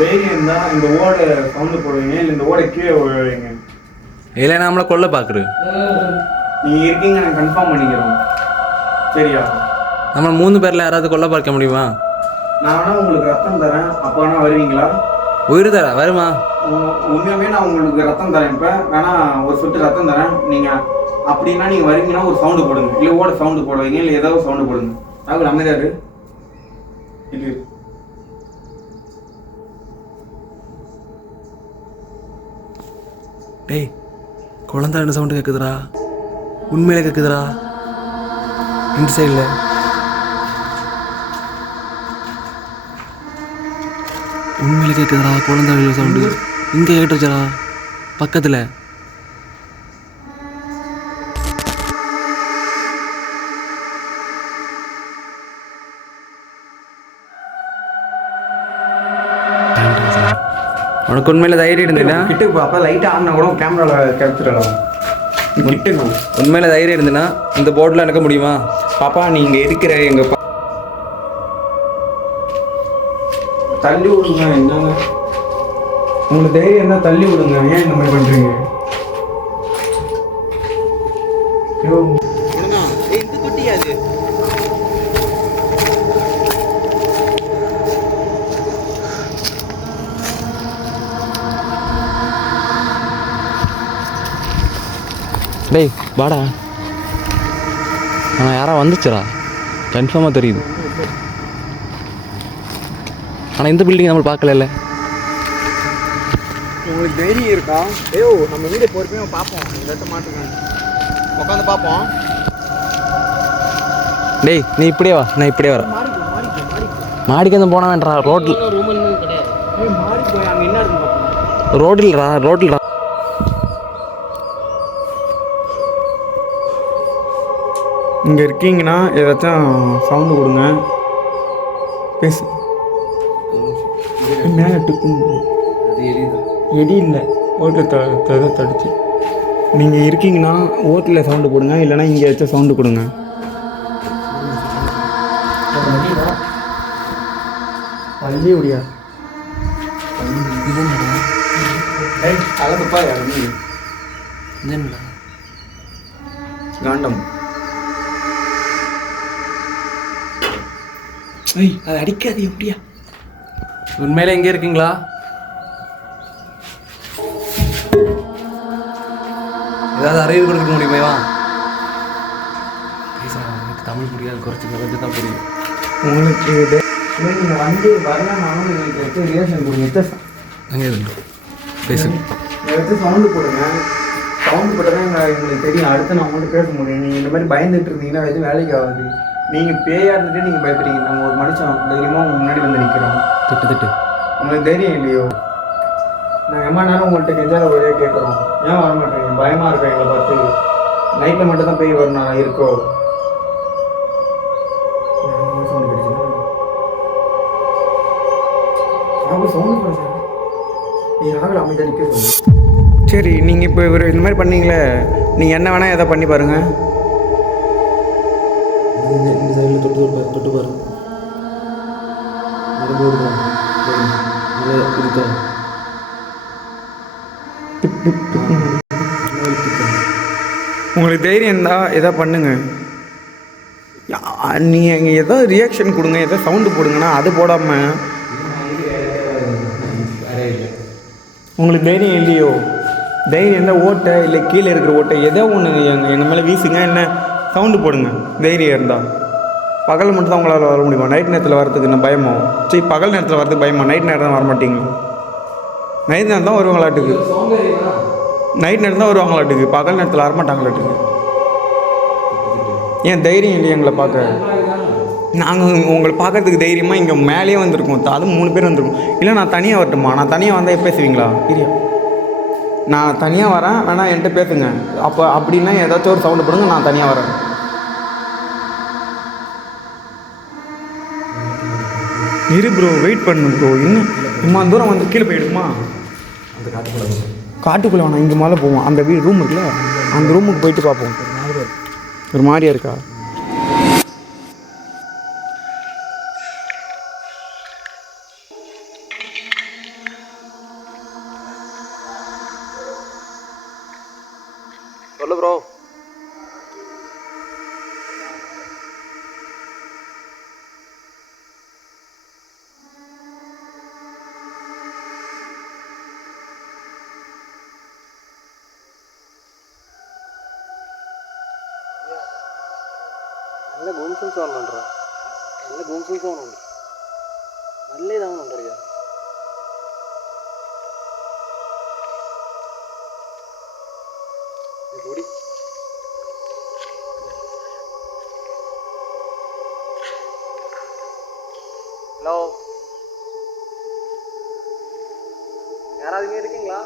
தைரியம் இருந்தால் இந்த ஓடை சவுண்டு போடுவீங்க, இல்லை இந்த ஓடை கீழே விழுவீங்க. இல்லை நம்மளை கொல்ல பார்க்குறது. நீங்கள் இருக்கீங்க, நான் கன்ஃபார்ம் பண்ணிக்கிறோம். சரியா? நம்ம 3 பேரில் யாராவது கொல்ல பார்க்க முடியுமா? நான் வேணா உங்களுக்கு ரத்தம் தரேன், அப்போ வேணா வருவீங்களா? உயிர் தர வருமா? உண்மையுமே நான் உங்களுக்கு ரத்தம் தரேன். இப்போ வேணா ஒரு சொட்டு ரத்தம் தரேன். நீங்கள் அப்படின்னா நீங்கள் வருவீங்கன்னா ஒரு சவுண்டு போடுங்க, இல்லை ஓட சவுண்டு போடுவீங்க, இல்லை ஏதாவது சவுண்டு போடுங்க. ராகுல் அமைதியாரு. இது டேய், குழந்தை என்ன சவுண்டு கேட்குதுடா? உண்மையில கேட்குதுடா இந்த சைடில். உண்மையில கேட்குதுடா குழந்தை சவுண்டு. இங்கே கேட்டுச்சடா பக்கத்தில். உனக்கு உண்மையில தைரியம் இருந்ததுன்னா கிட்ட அப்போ லைட்டாக ஆடினா கூட கேமராவில் கேப்சர் கிட்டணும். உண்மையில தைரியம் இருந்ததுன்னா இந்த போர்டில் எனக்கு முடியுமா? பாப்பா நீங்கள் இருக்கிற எங்கள் தள்ளி விடுங்க. என்னங்க உங்களுக்கு தைரியம் இருந்தால் தள்ளி விடுங்க. ஏன் இந்த மாதிரி பண்ணுறீங்க? டேய் வாடா. ஆனால் யாரா வந்துச்சுடா, கன்ஃபார்மாக தெரியுது. ஆனால் இந்த பில்டிங் நம்ம பார்க்கல. உங்களுக்கு தைரியம் இருக்கா? ஐயோ, நம்ம வீடு பொறுப்பையும் பார்ப்போம். இந்த இடத்த மாட்டுங்க, உட்காந்து பார்ப்போம். டேய் நீ இப்படியே வா, நான் இப்படியே வரேன். மாடிக்கு வந்து போன வேண்டாம். ரோட்டில் ரோட்டில்டா. இங்கே இருக்கீங்கன்னா ஏதாச்சும் சவுண்டு கொடுங்க, பேசு. மேலே எடி இல்லை, ஓட்டில் தடிச்சு. நீங்கள் இருக்கீங்கன்னா ஓட்டில் சவுண்டு போடுங்க, இல்லைனா இங்கே ஏதாச்சும் சவுண்டு கொடுங்க. தள்ளி முடியா அழகுப்பா காண்டம். அது அடிக்காது. எப்படியா? உண்மையில எங்கே இருக்கீங்களா? ஏதாவது அறிவு கொடுக்க முடியுமா? எனக்கு தமிழ் புரியாது, கொஞ்சம் தான் புரியும். உங்களுக்கு நீங்கள் வந்து வரலனாலும் உங்களுக்கு எடுத்து ரியாக்ஷன் கொடுங்க. அங்கே பேசு, எடுத்து சவுண்டு போடுங்க. சவுண்டு போட்டால் எங்களுக்கு தெரியும். அடுத்து நான் உங்கள்கிட்ட பேச முடியும். நீங்கள் இந்த மாதிரி பயந்துட்டு இருந்தீங்கன்னா எதுவும் வேலைக்கு ஆகாது. நீங்கள் பேயா இருந்துட்டு நீங்கள் பயப்படுறீங்க. நம்ம ஒரு மனுஷன் தைரியமாக உங்கள் முன்னாடி வந்து நிற்கிறோம். திட்டு உங்களுக்கு தைரியம் இல்லையோ? நாங்கள் எம்மா நேரம் உங்கள்கிட்ட கெஞ்சாத ஒரே கேட்குறோம். ஏன் வர மாட்டேங்க? பயமாக இருக்கேன் எங்களை பார்த்து. நைட்டில் மட்டும் தான் போய் வரணும் இருக்கோ? சவுண்டு கிடைச்சுன்னா சவுண்டு போட சார். நீ ராகுல் அமைதியாக நிற்க சொல்லு. சரி, நீங்கள் இப்போ இவர் இந்த மாதிரி பண்ணீங்களே, நீங்கள் என்ன வேணால் எதை பண்ணி பாருங்கள். இந்த சைடில் தொட்டு பாரு. உங்களுக்கு தைரியம் இருந்தால் எதா பண்ணுங்க. நீங்கள் எதோ ரியாக்ஷன் கொடுங்க, எதோ சவுண்டு போடுங்கன்னா அது போடாமல். உங்களுக்கு தைரியம் இல்லையோ? தைரியம் இருந்தால் ஓட்டை இல்லை கீழே இருக்கிற ஓட்டை ஏதோ ஒன்று எங்கள் மேலே வீசுங்க, என்ன சவுண்டு போடுங்க. தைரியம் இருந்தால் பகல் மட்டும் தான் உங்களால் வர முடியுமா? நைட் நேரத்தில் வரதுக்கு நான் பயமோ? சரி, பகல் நேரத்தில் வரதுக்கு பயமா? நைட் நேரம் தான் வரமாட்டீங்க. நைட் நேரம் தான் வருவாங்களாட்டுக்கு. நைட் நேரம் தான் வருவாங்களாட்டுக்கு, பகல் நேரத்தில் வரமாட்டாங்களாட்டுக்கு. ஏன் தைரியம் இல்லையா எங்களை பார்க்க? நாங்கள் உங்களை பார்க்கறதுக்கு தைரியமாக இங்கே மேலேயே வந்திருக்கோம். அதுவும் 3 பேர் வந்திருக்கோம். இல்லை நான் தனியாக வரட்டுமா? நான் தனியாக வந்தால் பேசுவீங்களா? இல்லையா? நான் தனியாக வரேன், வேணா என்கிட்ட பேசுங்க. அப்போ அப்படின்னா ஏதாச்சும் ஒரு சவுண்டு போடுங்க, நான் தனியாக வரேன். இரு ப்ரோ, வெயிட் பண்ணு ப்ரோ. இன்னும் இம்மா தூரம் வந்து கீழே போயிடுமா? அந்த காட்டுக்குள்ளே வேணாம், இங்கே மேலே போவோம். அந்த ரூம் இருக்குல்ல, அந்த ரூமுக்கு போயிட்டு பார்ப்போம். ஒரு மாதிரியா இருக்கா? നല്ല ഗൂംസിൽ സോണുണ്ടോ? നല്ല ഗൂംസിൽ സോണുണ്ട്. നല്ല ഇതാവുന്നുണ്ട് അറിയാം. കൂടി ஹலோ, யாராவது இங்கே இருக்கீங்களா?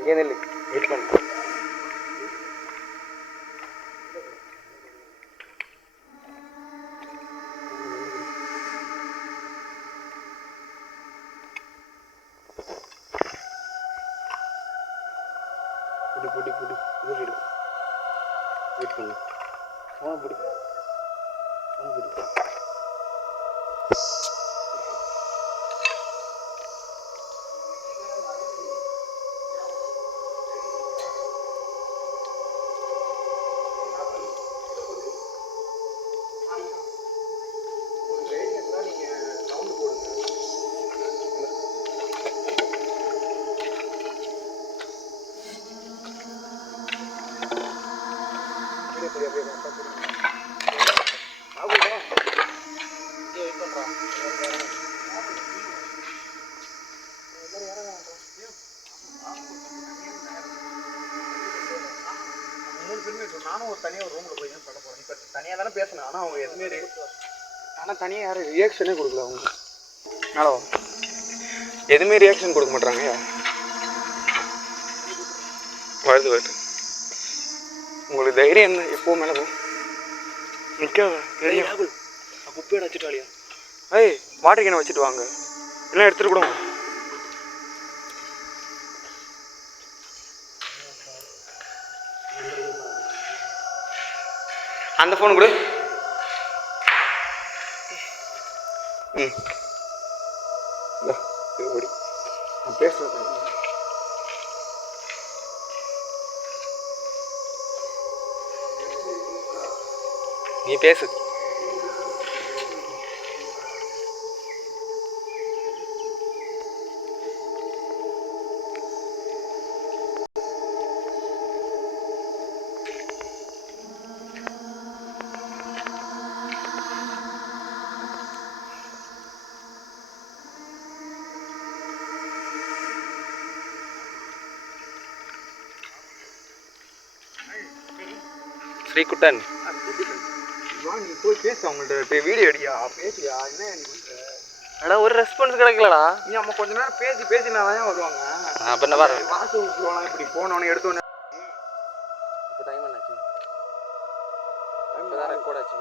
இங்கே நில்லு, வெயிட் பண்ணு. புடி வீடு வெயிட் பண்ணு. புடி புடி. நானும் ஒரு தனியாக ஒரு ரூமில் போய் தான் பண்ண போகிறேன். இப்போ தனியாக தானே பேசினேன். ஆனால் அவங்க எதுவுமே ஆனால் தனியாக யாரும் ரியாக்ஷனே கொடுக்கல. அவங்க மேலே எதுவுமே ரியாக்ஷன் கொடுக்க மாட்டாங்க. வருது உங்களுக்கு தைரியம் என்ன? எப்போ மேலே போ நிற்காத தெரியும். குப்பையோட வச்சுட்டாலியா? ஏய், வாட்டர் கேனை வச்சுட்டு வாங்க, எல்லாம் எடுத்துகிட்டு கூட. அந்த ஃபோன் கொடு. நான் பேசுகிறேன். நீ பேசு. ஸ்ரீகுட்டன், நீ போய் பேச. அவங்கள்ட்ட வீடியோ அடியா, பேசியா? என்ன எடா ஒரு ரெஸ்பான்ஸ் கிடைக்கலடா. நீ நம்ம கொஞ்ச நேரம் பேசினா தான் வருவாங்க. அப்போ என்ன வர வாசு விட்டுருவாங்க. இப்படி போனவனே எடுத்தோன்னே. இப்போ டைம் என்னாச்சு? டைம் தான் ரெக்கார்ட் ஆச்சு.